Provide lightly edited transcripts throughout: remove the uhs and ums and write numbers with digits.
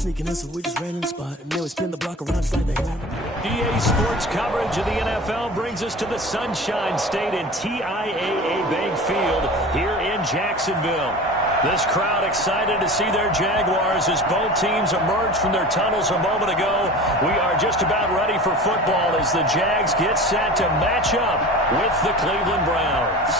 sneaking in, so we just ran in the spot. And they would spin the block around just like they own. EA Sports coverage of the NFL brings us to the Sunshine State and TIAA Bank Field here in Jacksonville. This crowd excited to see their Jaguars as both teams emerge from their tunnels a moment ago. We are just about ready for football as the Jags get set to match up with the Cleveland Browns.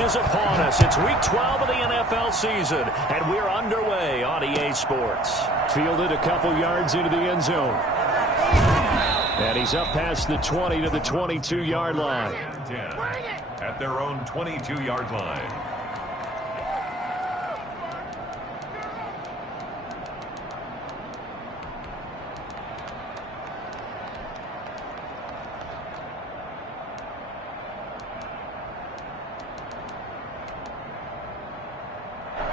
Is upon us. It's week 12 of the NFL season, and we're underway on EA Sports. Fielded a couple yards into the end zone. And he's up past the 20 to the 22-yard line. At their own 22-yard line.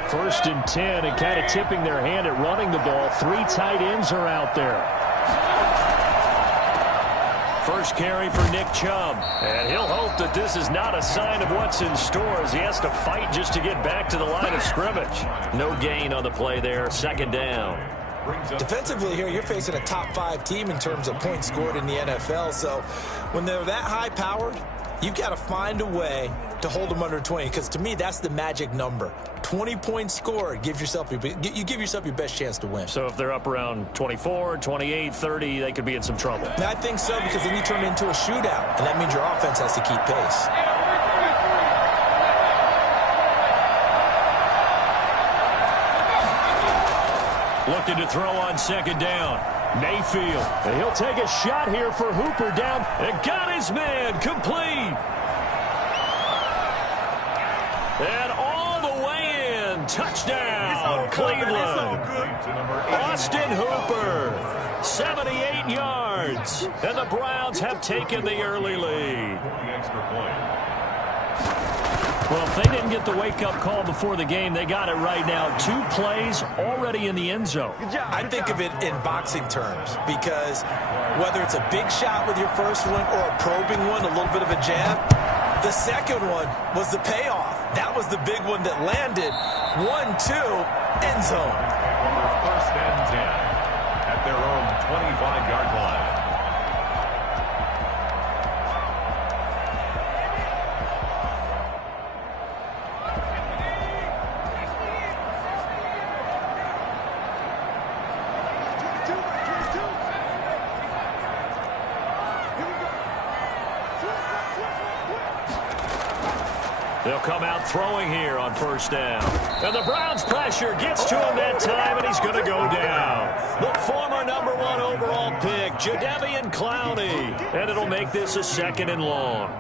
First and 10, and kind of tipping their hand at running the ball. 3 tight ends are out there. First carry for Nick Chubb. And he'll hope that this is not a sign of what's in store as he has to fight just to get back to the line of scrimmage. No gain on the play there. Second down. Defensively here, you're facing a top 5 team in terms of points scored in the NFL. So when they're that high-powered, you've got to find a way to hold them under 20, because to me, that's the magic number. 20 points scored, you give yourself your best chance to win. So if they're up around 24, 28, 30, they could be in some trouble. I think so, because then you turn it into a shootout, and that means your offense has to keep pace. Looking to throw on second down. Mayfield. And he'll take a shot here for Hooper down. And got his man complete. And all the way in. Touchdown, Cleveland. Austin Hooper. 78 yards. And the Browns have taken the early lead. Well, if they didn't get the wake-up call before the game, they got it right now. 2 plays already in the end zone. I think of it in boxing terms, because whether it's a big shot with your first one or a probing one, a little bit of a jab, the second one was the payoff. That was the big one that landed. 1-2, end zone. First and 10 at their own 25-yard line. They'll come out throwing here on first down. And the Browns pressure gets to him that time, and he's going to go down. The former #1 overall pick, Jadeveon Clowney. And it'll make this a 2nd and long.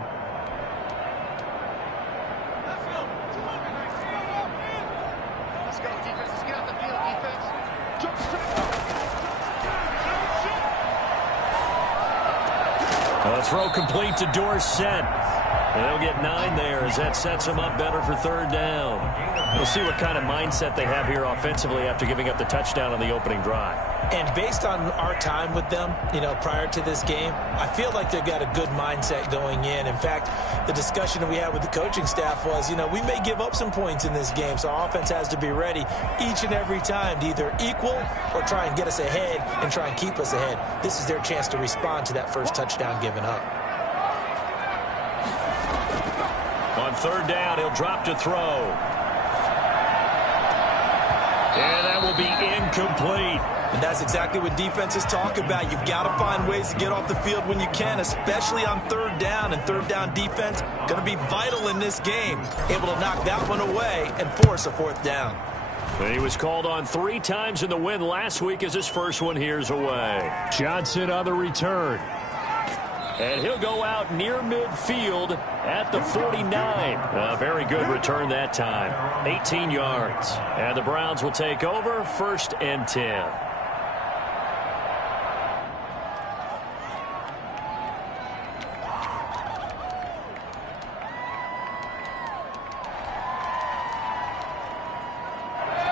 The throw complete to Dorsett. And they'll get 9 there as that sets them up better for third down. We'll see what kind of mindset they have here offensively after giving up the touchdown on the opening drive. And based on our time with them, prior to this game, I feel like they've got a good mindset going in. In fact, the discussion that we had with the coaching staff was, we may give up some points in this game, so our offense has to be ready each and every time to either equal or try and get us ahead and try and keep us ahead. This is their chance to respond to that first touchdown given up. On third down, he'll drop to throw. And that will be incomplete. And that's exactly what defenses talk about. You've got to find ways to get off the field when you can, especially on third down. And third down defense going to be vital in this game. Able to knock that one away and force a 4th down. And he was called on 3 times in the win last week as his first one here's away. Johnson on the return. And he'll go out near midfield at the 49. A very good return that time. 18 yards. And the Browns will take over 1st and 10.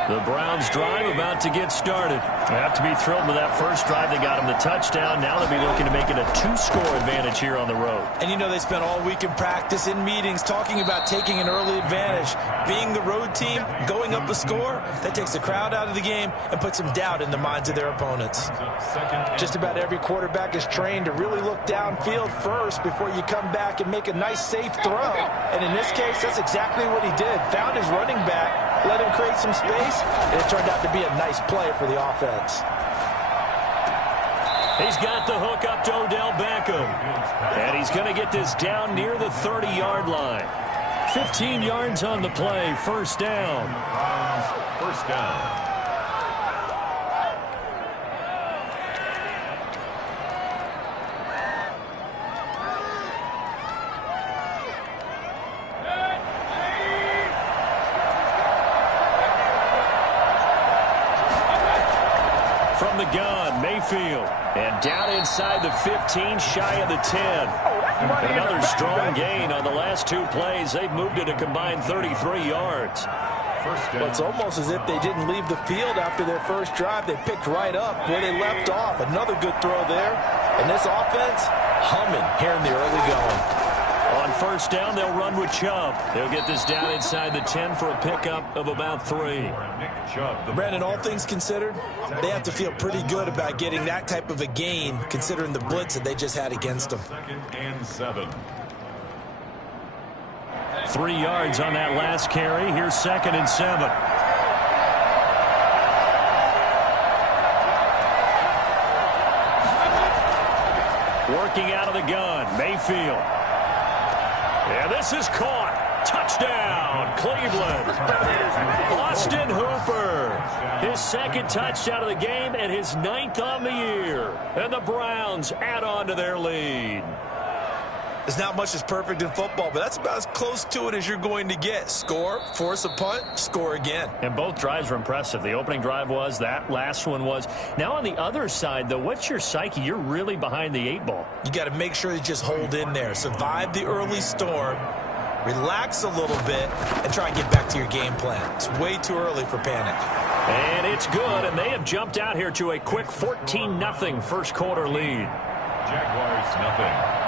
The Browns drive about to get started. They have to be thrilled with that first drive. They got them the touchdown. Now they'll be looking to make it a 2-score advantage here on the road. And you know they spent all week in practice, in meetings, talking about taking an early advantage. Being the road team, going up a score, that takes the crowd out of the game and puts some doubt in the minds of their opponents. Just about every quarterback is trained to really look downfield first before you come back and make a nice, safe throw. And in this case, that's exactly what he did. Found his running back, let him create some space, and it turned out to be a nice play for the offense. He's got the hook up to Odell Beckham. And he's going to get this down near the 30-yard line. 15 yards on the play, first down. First down. From the gun, Mayfield. And down inside the 15, shy of the 10. Another strong gain on the last two plays. They've moved it a combined 33 yards. Well, it's almost as if they didn't leave the field after their first drive. They picked right up where they left off. Another good throw there. And this offense, humming here in the early going. On first down, they'll run with Chubb. They'll get this down inside the 10 for a pickup of about 3. Brandon, all things considered, they have to feel pretty good about getting that type of a gain, considering the blitz that they just had against them. 2nd and 7. 3 yards on that last carry. Here's 2nd and 7. Working out of the gun, Mayfield. Yeah, this is caught. Touchdown, Cleveland. Austin Hooper. His 2nd touchdown of the game and his 9th on the year. And the Browns add on to their lead. There's not much that's perfect in football, but that's about as close to it as you're going to get. Score, force a punt, score again. And both drives were impressive. The opening drive was, that last one was. Now on the other side, though, what's your psyche? You're really behind the 8 ball. You got to make sure you just hold in there. Survive the early storm, relax a little bit, and try and get back to your game plan. It's way too early for panic. And it's good, and they have jumped out here to a quick 14-0 first quarter lead. Jaguars nothing.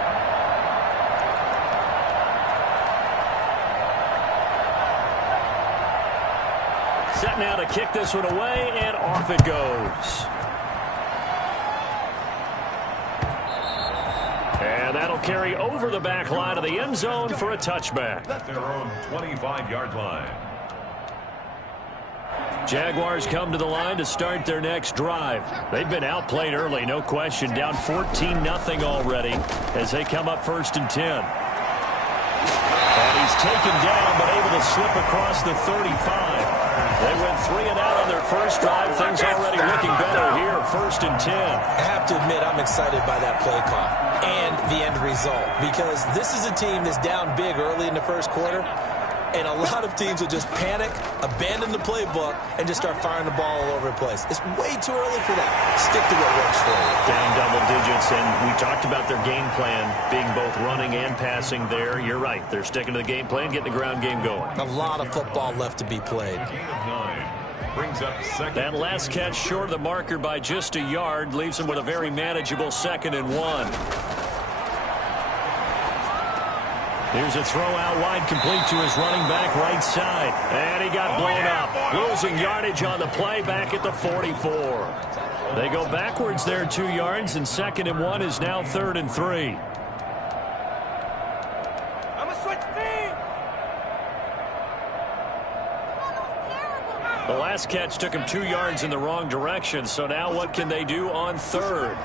Set now to kick this one away, and off it goes. And that'll carry over the back line of the end zone for a touchback. Their own 25-yard line. Jaguars come to the line to start their next drive. They've been outplayed early, no question. Down 14-0 already as they come up 1st and 10. And he's taken down, but able to slip across the 35. They went 3 and out on their first drive. Things already looking better here, 1st and 10. I have to admit, I'm excited by that play call and the end result, because this is a team that's down big early in the first quarter, and a lot of teams will just panic, abandon the playbook, and just start firing the ball all over the place. It's way too early for that. Stick to what works for you. Down double digits, and we talked about their game plan being both running and passing there. You're right. They're sticking to the game plan, getting the ground game going. A lot of football left to be played. Gain of 9. Brings up 2nd. That last catch short of the marker by just a yard leaves them with a very manageable 2nd and 1. Here's a throw out wide, complete to his running back right side. And he got blown up. Losing yardage on the play back at the 44. They go backwards there 2 yards, and 2nd and 1 is now 3rd and 3. The last catch took him 2 yards in the wrong direction, so now what can they do on 3rd?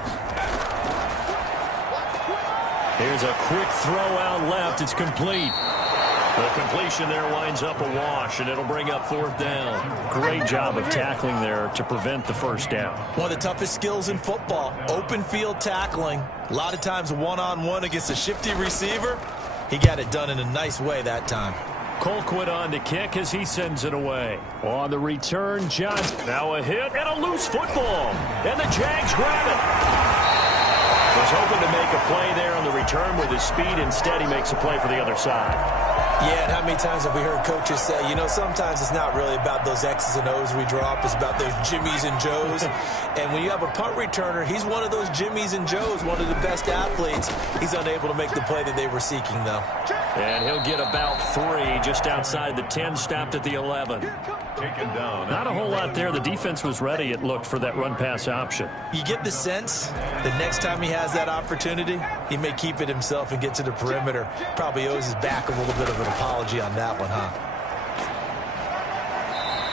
Here's a quick throw out left. It's complete. The completion there winds up a wash, and it'll bring up 4th down. Great job of tackling there to prevent the first down. One of the toughest skills in football, open field tackling. A lot of times one-on-one against a shifty receiver. He got it done in a nice way that time. Colquitt on to kick as he sends it away. On the return, Johnson. Now a hit and a loose football. And the Jags grab it. Was hoping to make a play there on the return with his speed. Instead, he makes a play for the other side. Yeah, and how many times have we heard coaches say, you know, sometimes it's not really about those X's and O's we draw up. It's about those Jimmies and Joes. And when you have a punt returner, he's one of those Jimmies and Joes, one of the best athletes. He's unable to make the play that they were seeking, though. And he'll get about 3 just outside the 10, stopped at the 11. Taken down. Not a whole lot there. The defense was ready, it looked, for that run-pass option. You get the sense the next time he has that opportunity, he may keep it himself and get to the perimeter. Probably owes his back a little bit of an apology on that one, huh?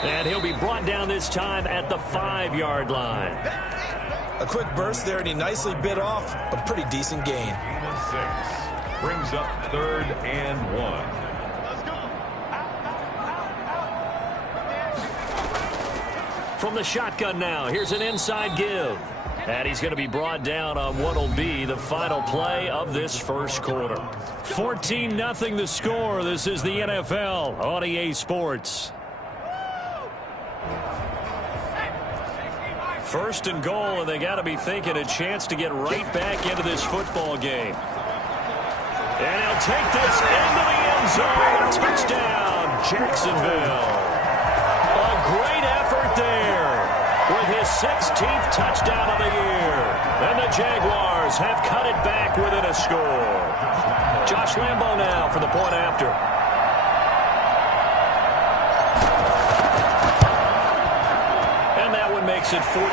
And he'll be brought down this time at the 5-yard line. A quick burst there, and he nicely bit off a pretty decent gain. 6 brings up 3rd and 1. From the shotgun now, here's an inside give. And he's going to be brought down on what will be the final play of this first quarter. 14-0 the score. This is the NFL on EA Sports. First and goal, and they got to be thinking a chance to get right back into this football game. And he'll take this into the end zone. Touchdown, Jacksonville. A great effort there with his 16th touchdown of the year. And the Jaguars have cut it back within a score. Josh Lambo now for the point after. And that one makes it 14-7.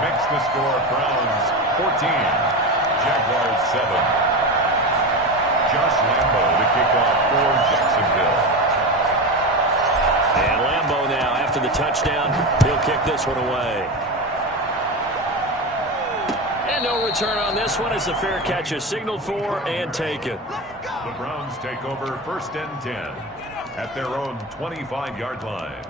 Makes the score Browns 14, Jaguars 7. Josh Lambo to kick off for Jacksonville. And Lambo now, after the touchdown, he'll kick this one away. And no return on this one as the fair catch is signaled for and taken. The Browns take over 1st and 10 at their own 25-yard line.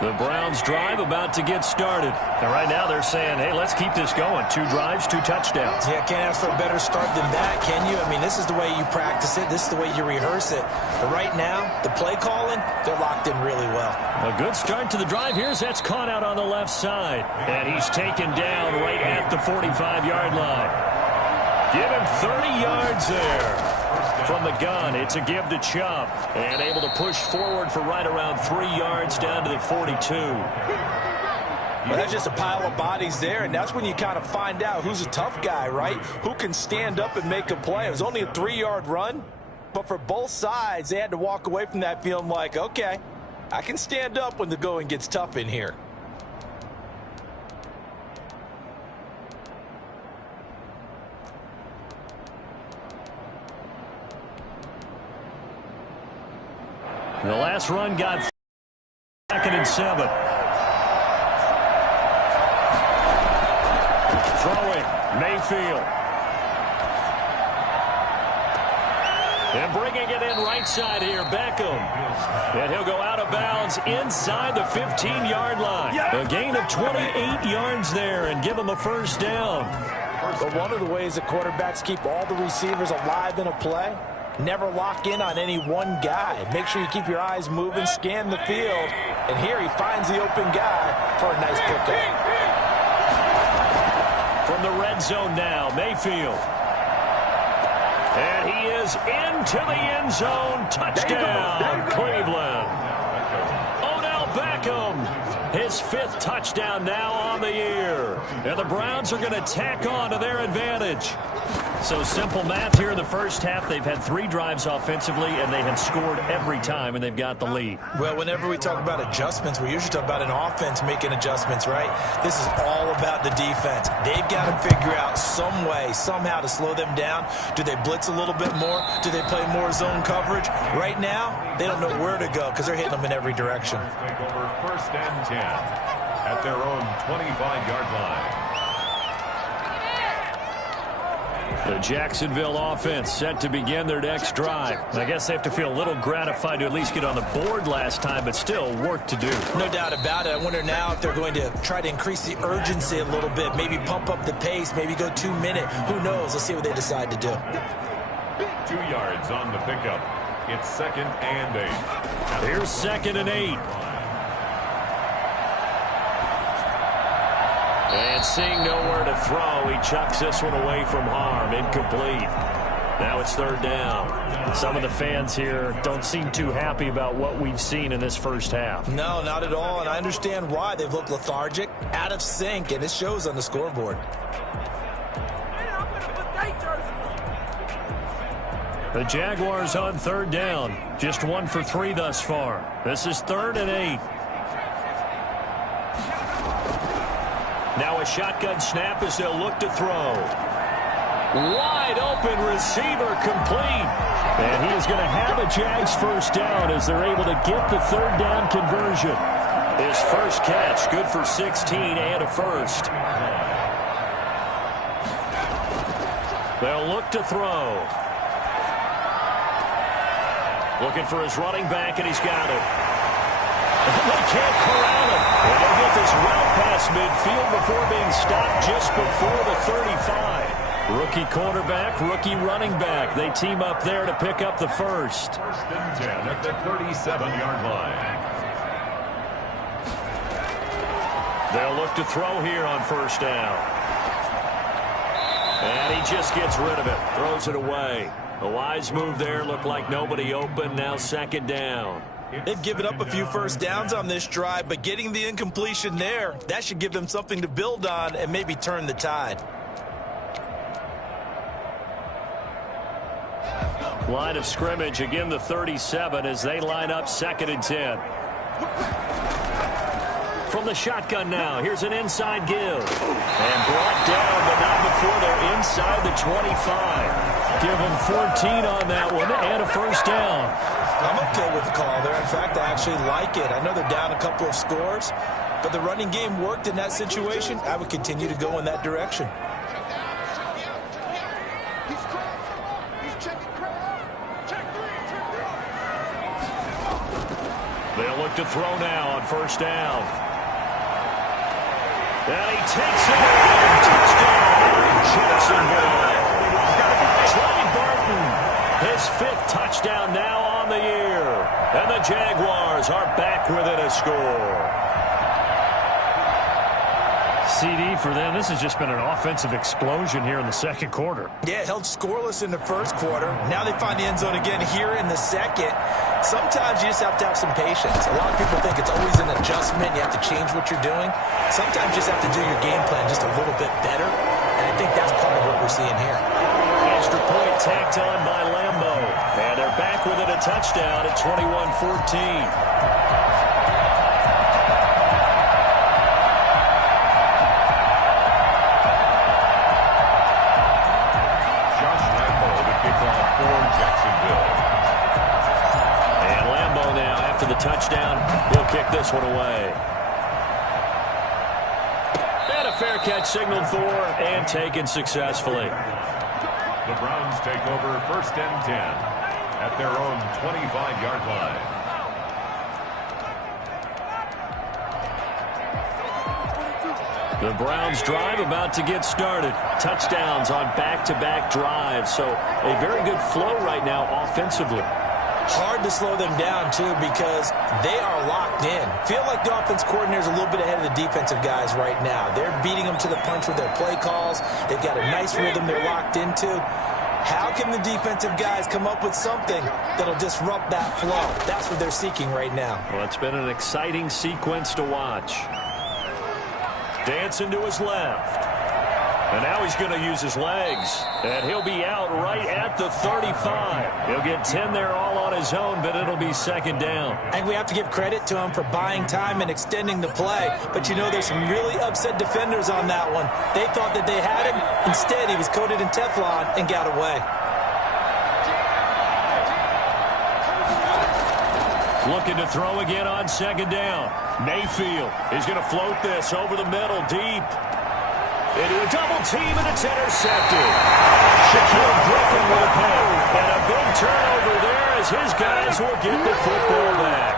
The Browns drive about to get started. And right now they're saying, hey, let's keep this going. 2 drives, 2 touchdowns. Yeah, can't ask for a better start than that, can you? I mean, this is the way you practice it. This is the way you rehearse it. But right now, the play calling, they're locked in really well. A good start to the drive. Here's that's caught out on the left side. And he's taken down right at the 45-yard line. Give him 30 yards there. From the gun, it's a give to Chubb. And able to push forward for right around 3 yards down to the 42. Well, that's just a pile of bodies there, and that's when you kind of find out who's a tough guy, right? Who can stand up and make a play. It was only a 3-yard run, but for both sides, they had to walk away from that feeling like, okay, I can stand up when the going gets tough in here. The last run got 2nd and 7. Throwing, Mayfield. And bringing it in right side here, Beckham. And he'll go out of bounds inside the 15-yard line. A gain of 28 yards there and give him a first down. But one of the ways that quarterbacks keep all the receivers alive in a play, never lock in on any one guy. Make sure you keep your eyes moving, scan the field, and here he finds the open guy for a nice pickup. From the red zone now, Mayfield. And he is into the end zone. Touchdown, Cleveland. Odell Beckham, his 5th touchdown now on the year. And the Browns are going to tack on to their advantage. So simple math here in the first half. They've had 3 drives offensively, and they have scored every time, and they've got the lead. Well, whenever we talk about adjustments, we usually talk about an offense making adjustments, right? This is all about the defense. They've got to figure out some way, somehow to slow them down. Do they blitz a little bit more? Do they play more zone coverage? Right now, they don't know where to go because they're hitting them in every direction. Take over 1st and 10 at their own 25-yard line. The Jacksonville offense set to begin their next drive. I guess they have to feel a little gratified to at least get on the board last time, but still work to do. No doubt about it. I wonder now if they're going to try to increase the urgency a little bit, maybe pump up the pace, maybe go 2-minute. Who knows? Let's see what they decide to do. 2 yards on the pickup. It's 2nd and 8. Here's 2nd and 8. And seeing nowhere to throw, he chucks this one away from harm. Incomplete. Now it's third down. Some of the fans here don't seem too happy about what we've seen in this first half. No, not at all, and I understand why. They've looked lethargic, out of sync, and it shows on the scoreboard. The Jaguars on third down. Just 1 for 3 thus far. This is 3rd and 8. Now a shotgun snap as they'll look to throw. Wide open receiver complete. And he is going to have a Jags first down as they're able to get the third down conversion. His first catch, good for 16 and a first. They'll look to throw. Looking for his running back, and he's got it. They can't corral him. And they'll get this well past midfield before being stopped just before the 35. Rookie quarterback, rookie running back. They team up there to pick up the first. 1st and 10 at the 37-yard line. They'll look to throw here on first down. And he just gets rid of it. Throws it away. A wise move there. Looked like nobody open. Now 2nd down. They've given up a few first downs on this drive, but getting the incompletion there, that should give them something to build on and maybe turn the tide. Line of scrimmage, again the 37 as they line up 2nd and 10. From the shotgun now, here's an inside give. And brought down, but not before they're inside the 25. Give them 14 on that one and a first down. I'm okay with the call there. In fact, I actually like it. I know they're down a couple of scores, but the running game worked in that situation. I would continue to go in that direction. They'll look to throw now on first down. And he takes it in. Touchdown, Jacksonville. Trey Burton, his 5th touchdown now on the year. And the Jaguars are back within a score. CD for them, this has just been an offensive explosion here in the 2nd quarter. Yeah, held scoreless in the 1st quarter. Now they find the end zone again here in the 2nd. Sometimes you just have to have some patience. A lot of people think it's always an adjustment. You have to change what you're doing. Sometimes you just have to do your game plan just a little bit better. And I think that's part of what we're seeing here. Extra point tacked on by Lambo. And they're back within a touchdown at 21-14. The touchdown, he'll kick this one away. And a fair catch signaled for and taken successfully. The Browns take over 1st and 10 at their own 25-yard line. The Browns drive about to get started. Touchdowns on back-to-back drives. So a very good flow right now offensively. Hard to slow them down, too, because they are locked in. Feel like the offense coordinator is a little bit ahead of the defensive guys right now. They're beating them to the punch with their play calls. They've got a nice rhythm they're locked into. How can the defensive guys come up with something that'll disrupt that flow? That's what they're seeking right now. Well, it's been an exciting sequence to watch. Dancing to his left. And now he's going to use his legs. And he'll be out right at the 35. He'll get 10 there all on his own, but it'll be 2nd down. I think we have to give credit to him for buying time and extending the play. But, you know, there's some really upset defenders on that one. They thought that they had him. Instead, he was coated in Teflon and got away. Looking to throw again on 2nd down. Mayfield is going to float this over the middle deep. Into a double team, and it's intercepted. Shaquille Griffin with a pick. And a big turnover there as his guys will get the football back.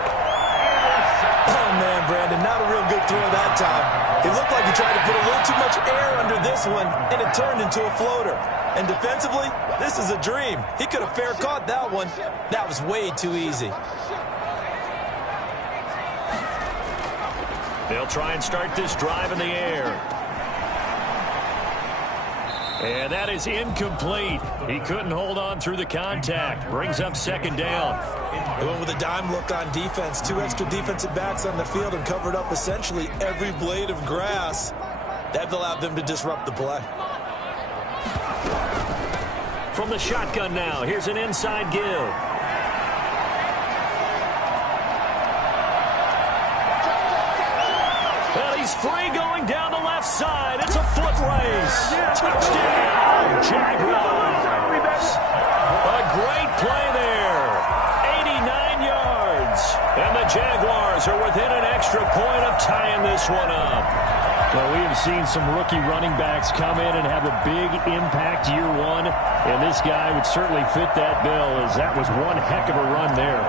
Oh, man, Brandon, not a real good throw that time. It looked like he tried to put a little too much air under this one, and it turned into a floater. And defensively, this is a dream. He could have fair caught that one. That was way too easy. They'll try and start this drive in the air. And that is incomplete. He couldn't hold on through the contact. Brings up second down. They went with a dime look on defense. 2 extra defensive backs on the field and covered up essentially every blade of grass. That allowed them to disrupt the play. From the shotgun now, here's an inside give. Well, he's free going down the left side. It's a foot race. Touchdown, Jaguars. A great play there. 89 yards. And the Jaguars are within an extra point of tying this one up. Well, we have seen some rookie running backs come in and have a big impact year one, and this guy would certainly fit that bill, as that was one heck of a run there.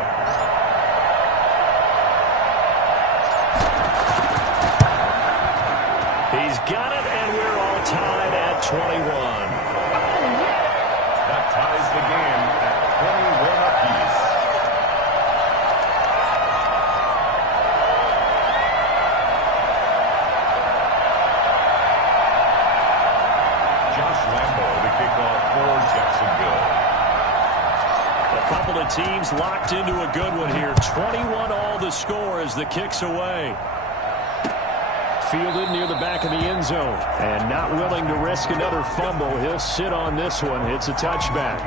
He's got it, and we're all tied at 21. That ties the game at 21 apiece. Josh Lambo, the kickoff for Jacksonville. A couple of teams locked into a good one here. 21 all the score as the kick's away. Fielded near the back of the end zone, and not willing to risk another fumble. He'll sit on this one. It's a touchback.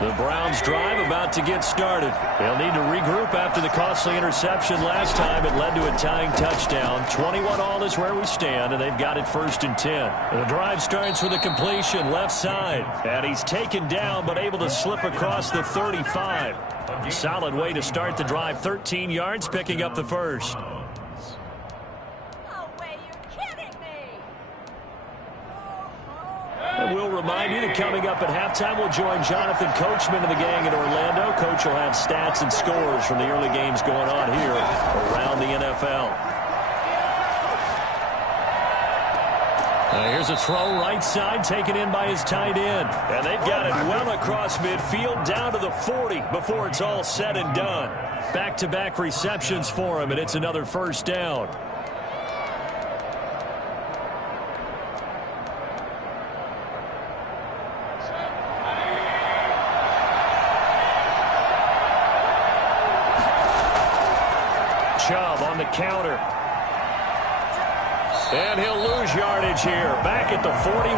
The Browns drive about to get started. They'll need to regroup after the costly interception last time. It led to a tying touchdown. 21 all is where we stand, and they've got it 1st and 10. The drive starts with a completion left side. And he's taken down but able to slip across the 35. Solid way to start the drive. 13 yards, picking up the first. And we'll remind you that coming up at halftime, we'll join Jonathan Coachman and the gang in Orlando. Coach will have stats and scores from the early games going on here around the NFL. Here's a throw right side taken in by his tight end. And they've got it well across midfield down to the 40 before it's all said and done. Back-to-back receptions for him, and it's another first down. Chubb on the counter. And he'll lose yardage here. Back at the 41.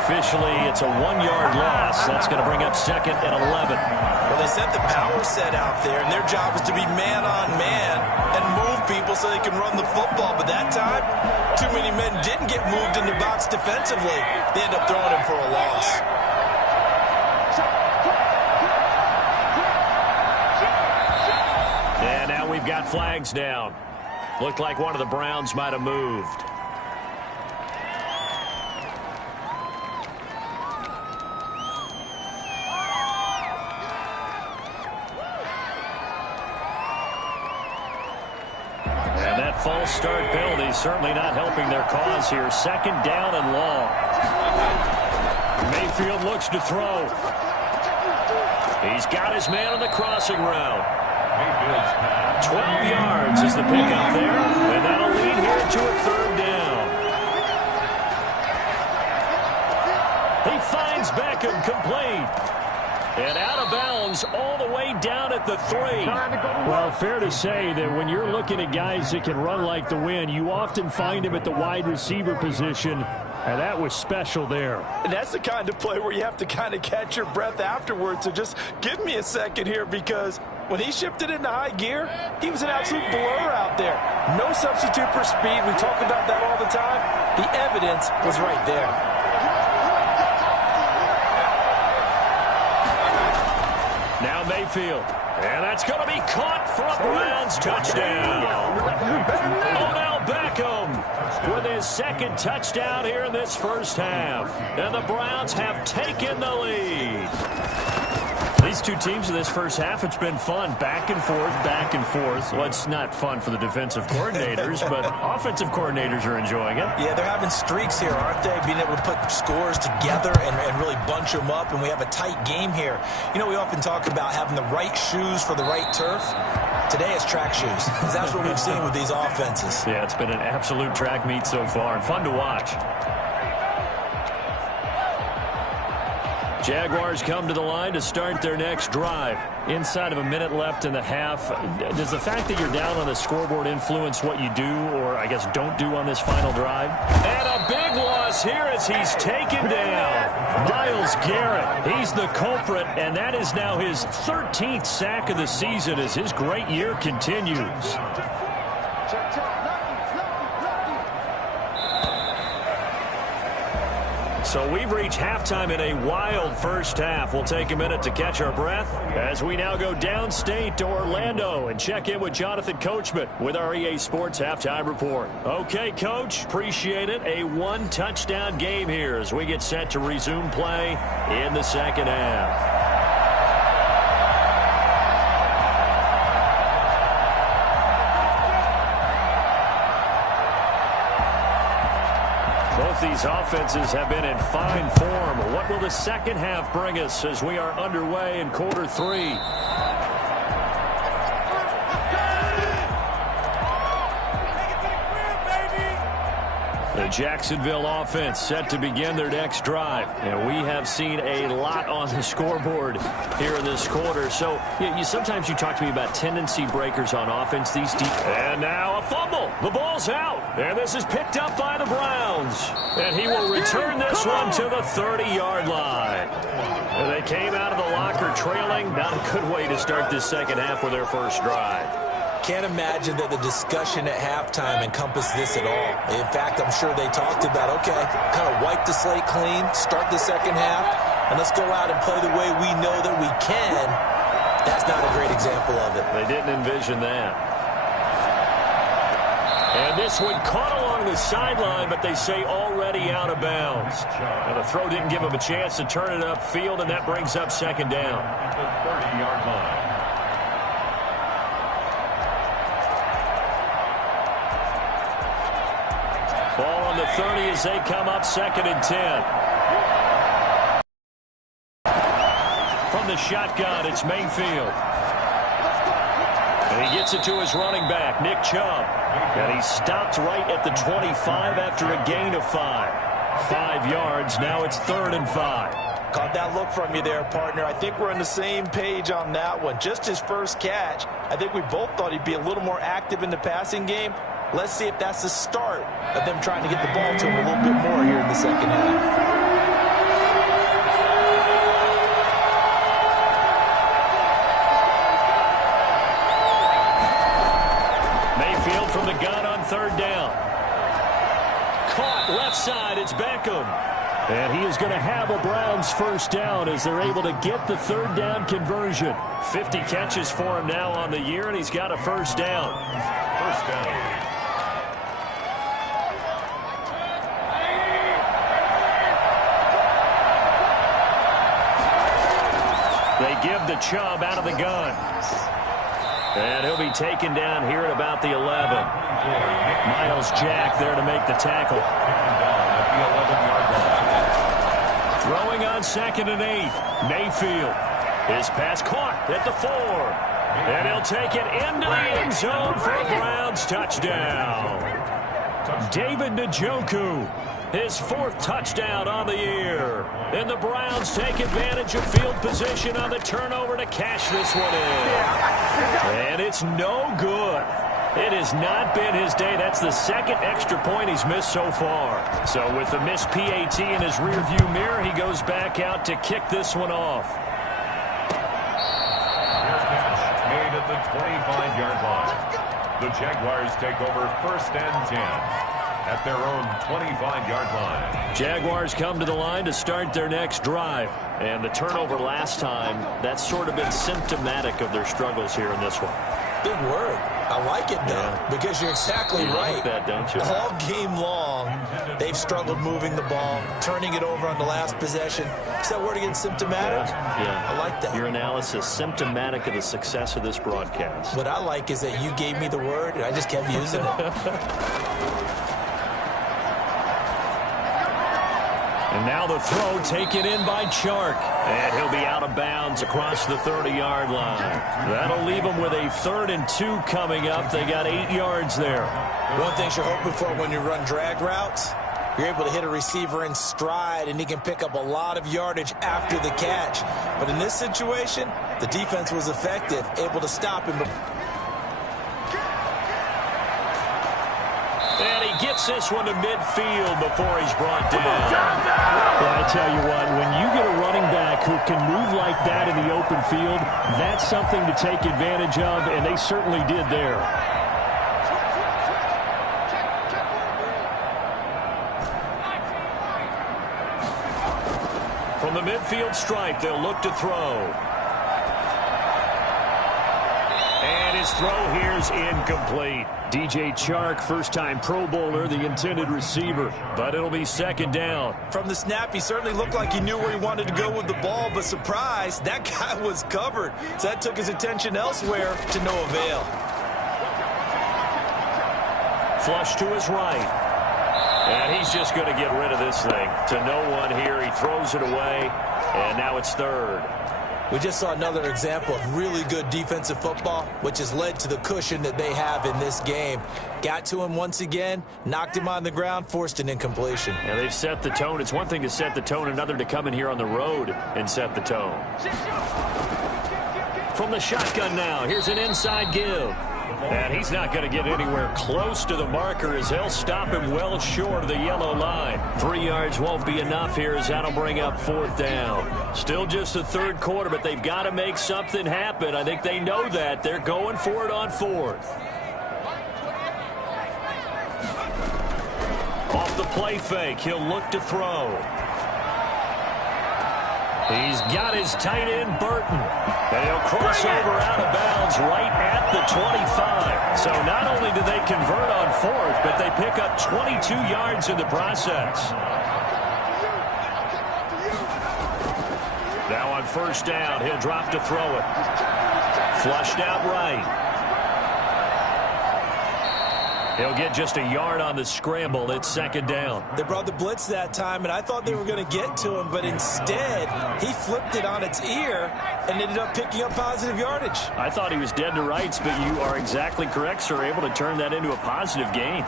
Officially, it's a 1-yard loss. That's going to bring up 2nd and 11. Well, they sent the power set out there, and their job is to be man-on-man and move people so they can run the football. But that time, too many men didn't get moved in the box defensively. They end up throwing him for a loss. And now we've got flags down. Looked like one of the Browns might have moved. And that false start penalty certainly not helping their cause here. 2nd down and long. Mayfield looks to throw. He's got his man on the crossing route. 12 yards is the pickup there, and that'll lead here to a 3rd down. He finds Beckham complete. And out of bounds all the way down at the 3. Well, fair to say that when you're looking at guys that can run like the wind, you often find him at the wide receiver position, and that was special there. And that's the kind of play where you have to kind of catch your breath afterwards. So just give me a second here, because when he shifted into high gear, he was an absolute blur out there. No substitute for speed. We talk about that all the time. The evidence was right there. Now Mayfield. And that's going to be caught for a Browns touchdown. Odell Beckham with his 2nd touchdown here in this first half. And the Browns have taken the lead. These two teams in this first half, it's been fun. Back and forth, back and forth. Well, it's not fun for the defensive coordinators, but offensive coordinators are enjoying it. Yeah, they're having streaks here, aren't they? Being able to put scores together and really bunch them up, and we have a tight game here. You know, we often talk about having the right shoes for the right turf. Today it's track shoes. That's what we've seen with these offenses. Yeah, it's been an absolute track meet so far, and fun to watch. Jaguars come to the line to start their next drive. Inside of a minute left in the half, does the fact that you're down on the scoreboard influence what you do, or I guess don't do on this final drive? And a big loss here as he's taken down. Myles Garrett, he's the culprit, and that is now his 13th sack of the season as his great year continues. So we've reached halftime in a wild first half. We'll take a minute to catch our breath as we now go downstate to Orlando and check in with Jonathan Coachman with our EA Sports Halftime Report. Okay, Coach, appreciate it. A one-touchdown game here as we get set to resume play in the second half. Both these offenses have been in fine form. What will the second half bring us as we are underway in quarter three? The Jacksonville offense set to begin their next drive. And we have seen a lot on the scoreboard here in this quarter. So sometimes you talk to me about tendency breakers on offense. And now a fumble. The ball's out. And this is picked up by the Browns. And he will return this one to the 30-yard line. And they came out of the locker trailing. Not a good way to start this second half with their first drive. Can't imagine that the discussion at halftime encompassed this at all. In fact, I'm sure they talked about, okay, kind of wipe the slate clean, start the second half, and let's go out and play the way we know that we can. That's not a great example of it. They didn't envision that. And this one caught along the sideline, but they say already out of bounds. Now the throw didn't give him a chance to turn it upfield, and that brings up second down. At the 30-yard line. Ball on the 30 as they come up second and 10. From the shotgun, it's Mayfield. And he gets it to his running back, Nick Chubb. And he stopped right at the 25 after a gain of 5. 5 yards, now it's 3rd and 5. Caught that look from you there, partner. I think we're on the same page on that one. Just his first catch. I think we both thought he'd be a little more active in the passing game. Let's see if that's the start of them trying to get the ball to him a little bit more here in the second half. Mayfield from the gun on 3rd down. Caught left side, it's Beckham. And he is going to have a Browns first down as they're able to get the 3rd down conversion. 50 catches for him now on the year, and he's got a first down. First down. They give the Chubb out of the gun. And he'll be taken down here at about the 11. Myles Jack there to make the tackle. Throwing on 2nd and 8. Mayfield. His pass caught at the 4. And he'll take it into the end zone for a Browns touchdown. David Njoku. His 4th touchdown on the year. And the Browns take advantage of field position on the turnover to cash this one in. And it's no good. It has not been his day. That's the 2nd extra point he's missed so far. So with the missed PAT in his rearview mirror, he goes back out to kick this one off. Made at the 25-yard line. The Jaguars take over 1st and 10. At their own 25-yard line. Jaguars come to the line to start their next drive. And the turnover last time, that's sort of been symptomatic of their struggles here in this one. Big word. I like it, though, because you're exactly right. Like that, don't you? All game long, they've struggled moving the ball, turning it over on the last possession. Is that word again, symptomatic? Yeah. I like that. Your analysis, symptomatic of the success of this broadcast. What I like is that you gave me the word, and I just kept using it. And now the throw taken in by Chark. And he'll be out of bounds across the 30-yard line. That'll leave them with a 3rd and 2 coming up. They got 8 yards there. One thing you're hoping for when you run drag routes, you're able to hit a receiver in stride, and he can pick up a lot of yardage after the catch. But in this situation, the defense was effective, able to stop him. And he gets this one to midfield before he's brought down. Well, I tell you what, when you get a running back who can move like that in the open field, that's something to take advantage of, and they certainly did there. From the midfield stripe, they'll look to throw. And his throw here's incomplete. DJ Chark, first-time Pro Bowler, the intended receiver. But it'll be 2nd down. From the snap, he certainly looked like he knew where he wanted to go with the ball, but surprise, that guy was covered. So that took his attention elsewhere to no avail. Flush to his right. And he's just going to get rid of this thing. To no one here. He throws it away, and now it's 3rd. We just saw another example of really good defensive football, which has led to the cushion that they have in this game. Got to him once again, knocked him on the ground, forced an incompletion. And they've set the tone. It's one thing to set the tone, another to come in here on the road and set the tone. From the shotgun now, here's an inside give. And he's not going to get anywhere close to the marker as they'll stop him well short of the yellow line. 3 yards won't be enough here as that'll bring up 4th down. Still just the 3rd quarter, but they've got to make something happen. I think they know that. They're going for it on 4th. Off the play fake, he'll look to throw. He's got his tight end, Burton. And he'll cross over out of bounds right at the 25. So not only do they convert on 4th, but they pick up 22 yards in the process. Now on 1st down, he'll drop to throw it. Flushed out right. He'll get just a yard on the scramble. It's 2nd down. They brought the blitz that time, and I thought they were going to get to him, but instead, he flipped it on its ear and ended up picking up positive yardage. I thought he was dead to rights, but you are exactly correct, sir. Able to turn that into a positive gain.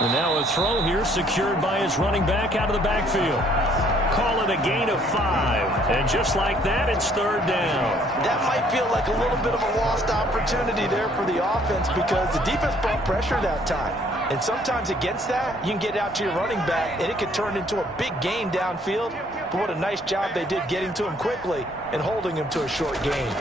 And now a throw here secured by his running back out of the backfield. Call it a gain of 5. And just like that, it's 3rd down. That might feel like a little bit of a lost opportunity there for the offense because the defense brought pressure that time. And sometimes against that, you can get out to your running back, and it could turn into a big gain downfield. But what a nice job they did getting to him quickly and holding him to a short gain.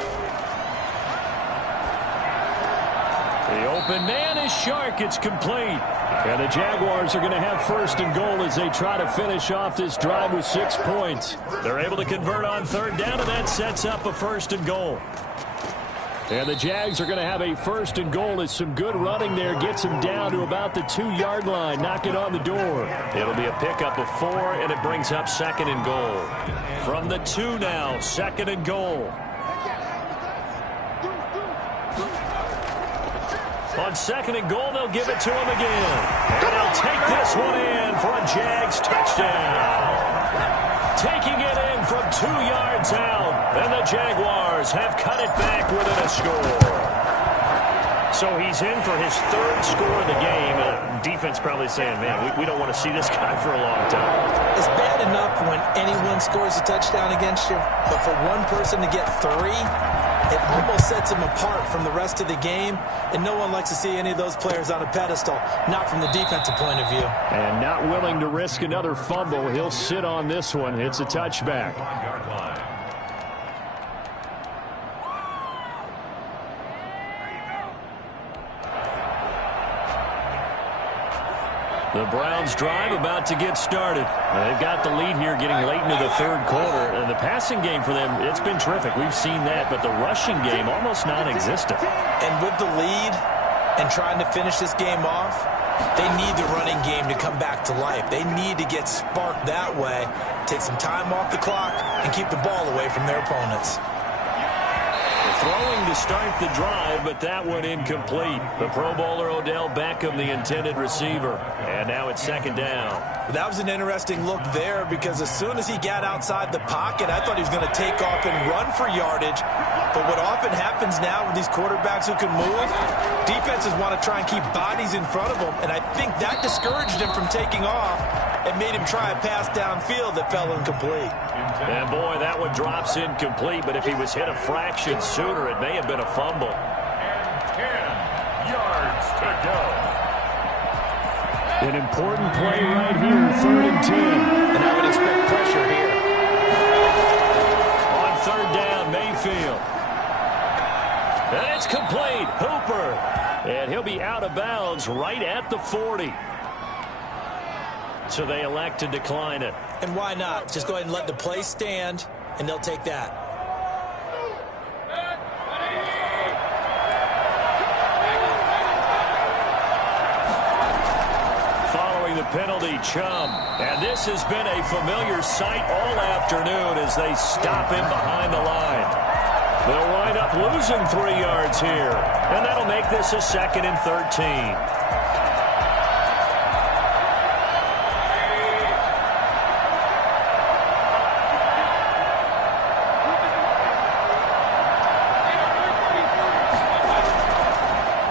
The open man is Chark. It's complete. And the Jaguars are going to have 1st and goal as they try to finish off this drive with 6 points. They're able to convert on 3rd down, and that sets up a 1st and goal. And the Jags are going to have a 1st and goal as some good running there gets them down to about the 2-yard line. Knock it on the door. It'll be a pickup of 4, and it brings up 2nd and goal. From the 2 now, 2nd and goal. On 2nd and goal, they'll give it to him again. And they'll take this one in for a Jags touchdown. Taking it in from 2 yards out. And the Jaguars have cut it back within a score. So he's in for his 3rd score of the game. Defense probably saying, man, we don't want to see this guy for a long time. It's bad enough when anyone scores a touchdown against you, but for one person to get 3, it almost sets him apart from the rest of the game, and no one likes to see any of those players on a pedestal, not from the defensive point of view. And not willing to risk another fumble. He'll sit on this one. It's a touchback. The Browns drive about to get started. They've got the lead here getting late into the third quarter. And the passing game for them, it's been terrific. We've seen that, but the rushing game almost non-existent. And with the lead and trying to finish this game off, they need the running game to come back to life. They need to get sparked that way, take some time off the clock, and keep the ball away from their opponents. Throwing to start the drive, but that one incomplete. The Pro Bowler Odell Beckham, the intended receiver. And now it's second down. That was an interesting look there because as soon as he got outside the pocket, I thought he was going to take off and run for yardage. But what often happens now with these quarterbacks who can move, defenses want to try and keep bodies in front of them. And I think that discouraged him from taking off and made him try a pass downfield that fell incomplete. And boy, that one drops incomplete, but if he was hit a fraction sooner, it may have been a fumble. And 10 yards to go. An important play right here, 3rd and 10. And I would expect pressure here. On 3rd down, Mayfield. And it's complete. Hooper. And he'll be out of bounds right at the 40. So they elect to decline it. And why not? Just go ahead and let the play stand, and they'll take that. Following the penalty, Chubb. And this has been a familiar sight all afternoon as they stop him behind the line. They'll wind up losing 3 yards here. And that'll make this a 2nd and 13.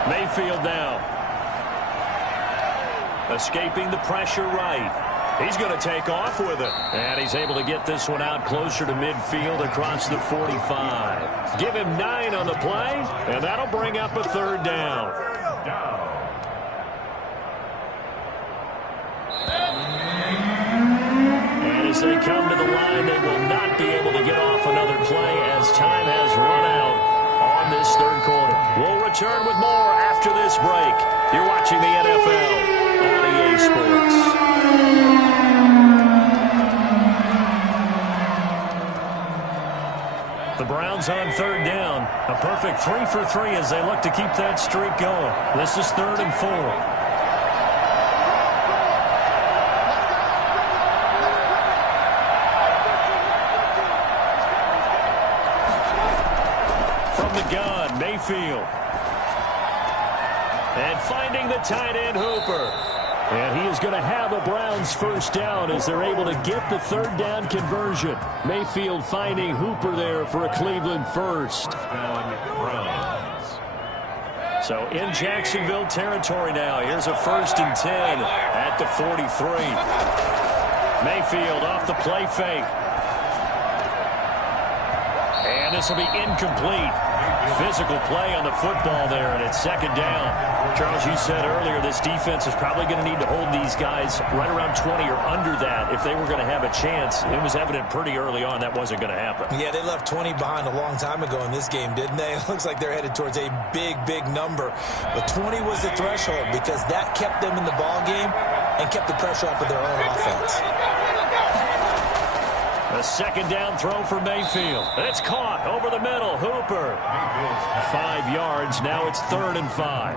Mayfield now. Escaping the pressure right. He's going to take off with it. And he's able to get this one out closer to midfield across the 45. Give him 9 on the play, and that'll bring up a 3rd down. And as they come to the line, they will not be able to get off another play as time has run out on this 3rd quarter. We'll return with more after this break. You're watching the NFL on EA Sports. The Browns on 3rd down. A perfect 3 for 3 as they look to keep that streak going. This is 3rd and 4. Gun, Mayfield. And finding the tight end, Hooper. And he is going to have a Browns 1st down as they're able to get the 3rd down conversion. Mayfield finding Hooper there for a Cleveland 1st. So in Jacksonville territory now. Here's a 1st and 10 at the 43. Mayfield off the play fake. And this will be incomplete. Physical play on the football there, and it's 2nd down. Charles, you said earlier this defense is probably going to need to hold these guys right around 20 or under that if they were going to have a chance. It was evident pretty early on that wasn't going to happen. Yeah, they left 20 behind a long time ago in this game, didn't they? It looks like they're headed towards a big, big number. But 20 was the threshold because that kept them in the ball game and kept the pressure off of their own offense. A 2nd down throw for Mayfield. It's caught over the middle. Hooper. 5 yards. Now it's 3rd and 5.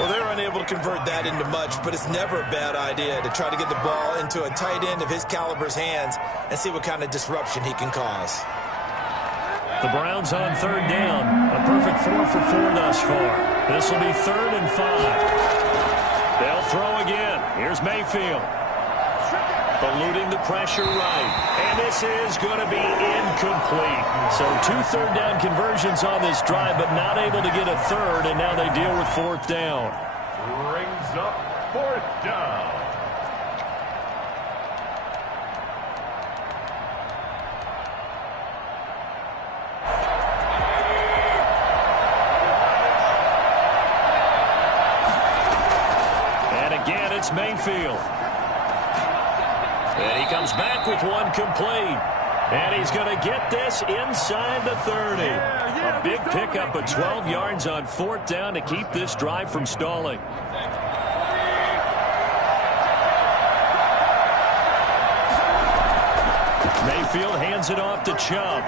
Well, they're unable to convert that into much, but it's never a bad idea to try to get the ball into a tight end of his caliber's hands and see what kind of disruption he can cause. The Browns on 3rd down. A perfect 4 for 4 thus far. This will be 3rd and 5. They'll throw again. Here's Mayfield. Eluding the pressure right. And this is going to be incomplete. So 2 3rd down conversions on this drive, but not able to get a 3rd, and now they deal with 4th down. Brings up 4th down. And again, it's Mayfield. And he comes back with one complete. And he's going to get this inside the 30. A big pickup of 12 yards on 4th down to keep this drive from stalling. Mayfield hands it off to Chubb.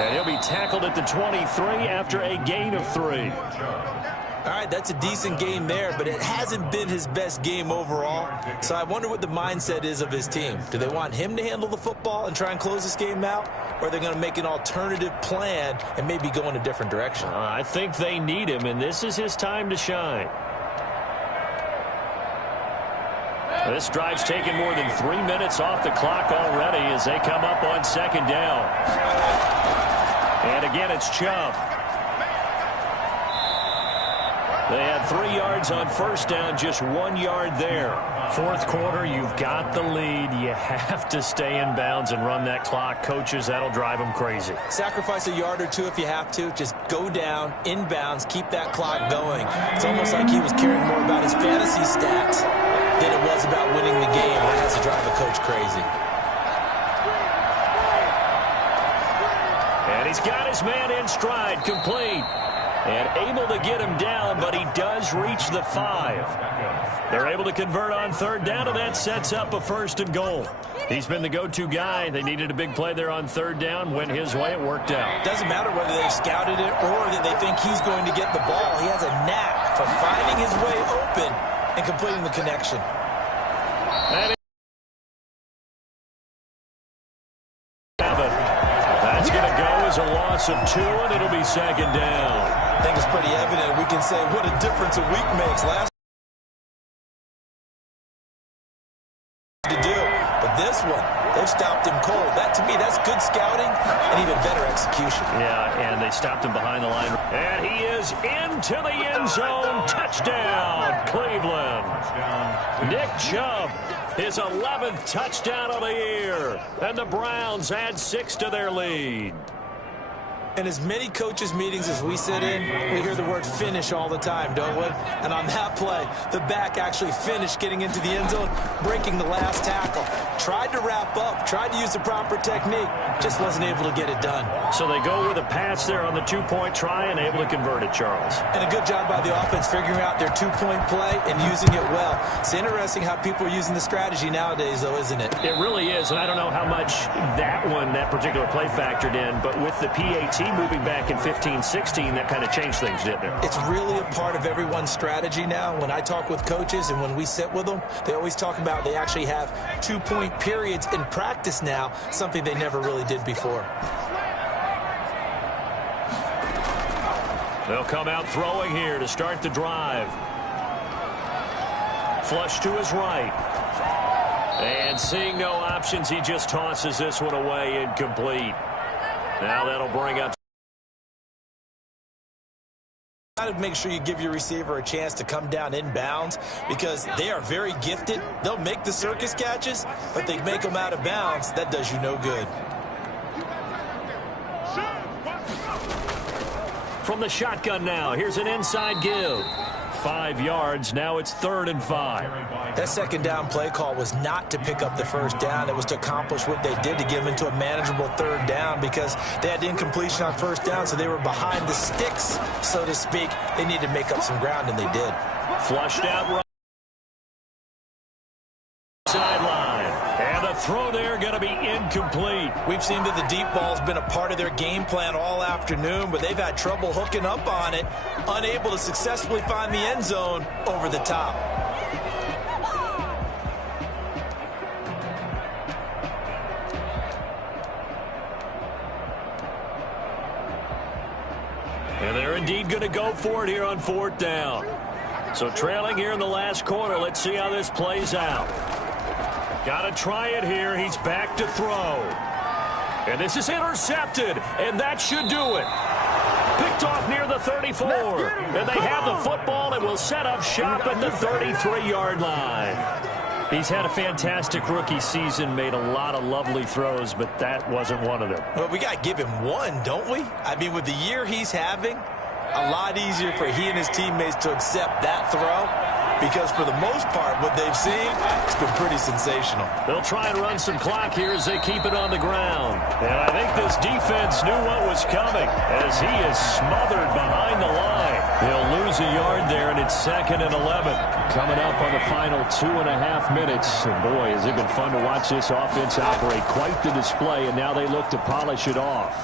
And he'll be tackled at the 23 after a gain of 3. All right, that's a decent game there, but it hasn't been his best game overall. So I wonder what the mindset is of his team. Do they want him to handle the football and try and close this game out? Or are they going to make an alternative plan and maybe go in a different direction? I think they need him, and this is his time to shine. This drive's taken more than 3 minutes off the clock already as they come up on 2nd down. And again, it's Chubb. They had 3 yards on 1st down, just 1 yard there. 4th quarter, you've got the lead. You have to stay in bounds and run that clock. Coaches, that'll drive them crazy. Sacrifice a yard or 2 if you have to. Just go down, in bounds, keep that clock going. It's almost like he was caring more about his fantasy stats than it was about winning the game. That has to drive a coach crazy. And he's got his man in stride, complete. And able to get him down, but he does reach the 5. They're able to convert on 3rd down, and that sets up a 1st and goal. He's been the go-to guy. They needed a big play there on 3rd down. Went his way. It worked out. Doesn't matter whether they've scouted it or that they think he's going to get the ball. He has a knack for finding his way open and completing the connection. That's going to go as a loss of 2, and it'll be 2nd down. I think it's pretty evident. We can say what a difference a week makes. Last to do, but this one, they've stopped him cold. That, to me, that's good scouting and even better execution. Yeah, and they stopped him behind the line. And he is into the end zone. Touchdown, Cleveland. Nick Chubb, his 11th touchdown of the year. And the Browns add 6 to their lead. In as many coaches' meetings as we sit in, we hear the word finish all the time, don't we? And on that play, the back actually finished getting into the end zone, breaking the last tackle. Tried to wrap up, tried to use the proper technique, just wasn't able to get it done. So they go with a pass there on the 2-point try and able to convert it, Charles. And a good job by the offense figuring out their 2-point play and using it well. It's interesting how people are using the strategy nowadays, though, isn't it? It really is, and I don't know how much that particular play factored in, but with the PAT moving back in 15-16, that kind of changed things, didn't it? It's really a part of everyone's strategy now. When I talk with coaches and when we sit with them, they always talk about they actually have 2-point periods in practice now, something they never really did before. They'll come out throwing here to start the drive. Flush to his right. And seeing no options, he just tosses this one away, incomplete. Now that'll bring up. Got to make sure you give your receiver a chance to come down in bounds because they are very gifted. They'll make the circus catches, but they make them out of bounds. That does you no good. From the shotgun now, here's an inside give. 5 yards. Now it's 3rd and 5. That 2nd down play call was not to pick up the 1st down. It was to accomplish what they did to get them into a manageable 3rd down because they had incompletion on 1st down, so they were behind the sticks, so to speak. They needed to make up some ground, and they did. Flushed out right sideline. And the throw there going to be incomplete. We've seen that the deep ball's been a part of their game plan all afternoon, but they've had trouble hooking up on it, unable to successfully find the end zone over the top. And they're indeed going to go for it here on 4th down. So trailing here in the last quarter. Let's see how this plays out. Got to try it here. He's back to throw. And this is intercepted, and that should do it. Picked off near the 34. And they have the football and will set up shop at the 33-yard line. He's had a fantastic rookie season, made a lot of lovely throws, but that wasn't one of them. Well, we got to give him one, don't we? I mean, with the year he's having, a lot easier for he and his teammates to accept that throw. Because for the most part, what they've seen, it's been pretty sensational. They'll try and run some clock here as they keep it on the ground. And I think this defense knew what was coming as he is smothered behind the line. He'll lose a yard there, and it's 2nd and 11. Coming up on the final 2.5 minutes. And boy, has it been fun to watch this offense operate. Quite the display, and now they look to polish it off.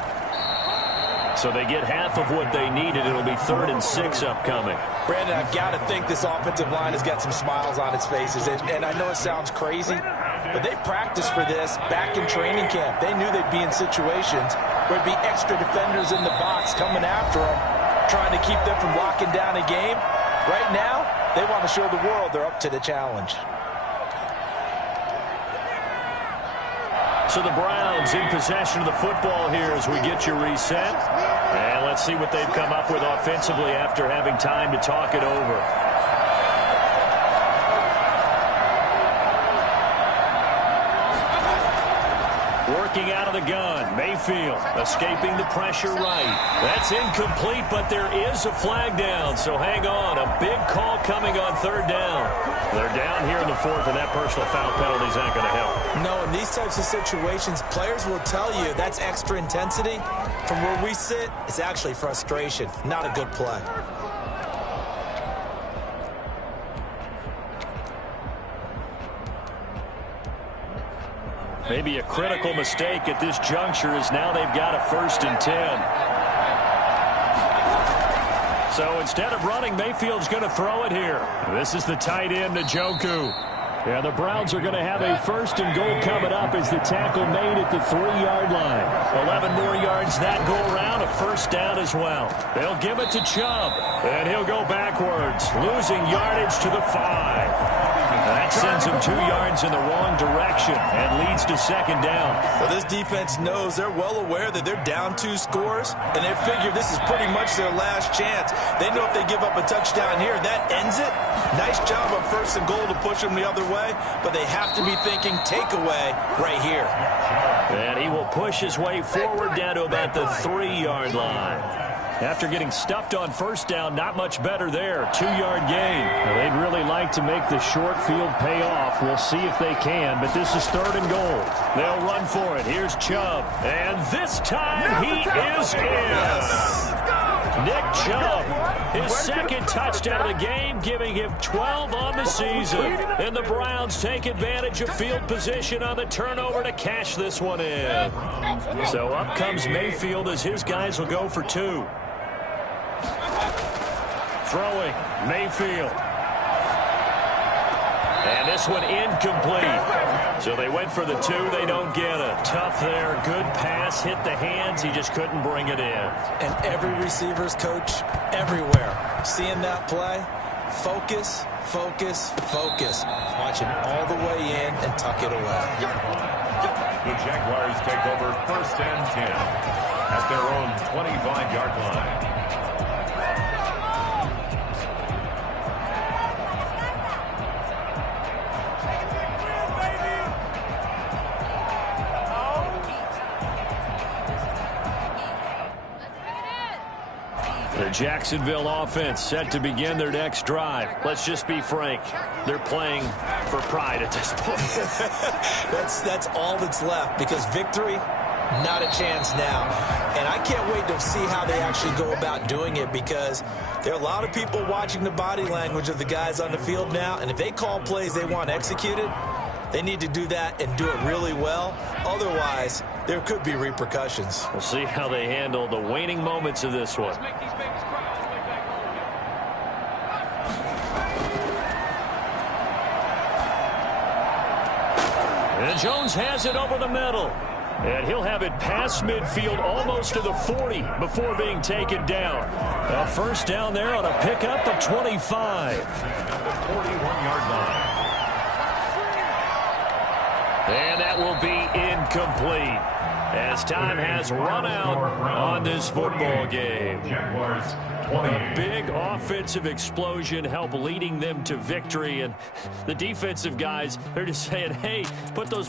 So they get half of what they needed. It'll be 3rd and 6 upcoming. Brandon, I've got to think this offensive line has got some smiles on its faces. And I know it sounds crazy, but they practiced for this back in training camp. They knew they'd be in situations where there'd be extra defenders in the box coming after them, trying to keep them from locking down a game. Right now, they want to show the world they're up to the challenge. So the Browns in possession of the football here as we get you reset. And let's see what they've come up with offensively after having time to talk it over. Working out of the gun, Mayfield escaping the pressure right. That's incomplete, but there is a flag down, so hang on. A big call coming on 3rd down. They're down here in the 4th, and that personal foul penalty is not going to help. No, in these types of situations, players will tell you that's extra intensity. From where we sit, it's actually frustration, not a good play. Maybe a critical mistake at this juncture is now they've got a 1st and 10. So instead of running, Mayfield's going to throw it here. This is the tight end, Njoku. Yeah, the Browns are going to have a 1st and goal coming up as the tackle made at the 3-yard line. 11 more yards that go around, a 1st down as well. They'll give it to Chubb, and he'll go backwards, losing yardage to the 5. That sends him 2 yards in the wrong direction and leads to 2nd down. Well, this defense knows they're well aware that they're down 2 scores, and they figure this is pretty much their last chance. They know if they give up a touchdown here, that ends it. Nice job on 1st and goal to push them the other way, but they have to be thinking takeaway right here. And he will push his way forward down to about the 3-yard line. After getting stuffed on 1st down, not much better there. 2-yard gain. Well, they'd really like to make the short field pay off. We'll see if they can, but this is 3rd and goal. They'll run for it. Here's Chubb. And this time he is in. Nick Chubb, his 2nd touchdown of the game, giving him 12 on the season. And the Browns take advantage of field position on the turnover to cash this one in. So up comes Mayfield as his guys will go for 2. Throwing, Mayfield. And this one incomplete. So they went for the 2. They don't get it. Tough there. Good pass. Hit the hands. He just couldn't bring it in. And every receiver's coach everywhere. Seeing that play, focus, focus, focus. Watch him all the way in and tuck it away. The Jaguars take over 1st and 10 at their own 25-yard line. The Jacksonville offense set to begin their next drive. Let's just be frank. They're playing for pride at this point. That's all that's left, because victory, not a chance now. And I can't wait to see how they actually go about doing it, because there are a lot of people watching the body language of the guys on the field now, and if they call plays they want executed, they need to do that and do it really well. Otherwise, there could be repercussions. We'll see how they handle the waning moments of this one. And Jones has it over the middle. And he'll have it past midfield almost to the 40 before being taken down. A 1st down there on a pickup of 25. At the 41-yard line. And that will be incomplete as time has run out on this football game. A big offensive explosion helped leading them to victory, and the defensive guys, they're just saying, hey, put those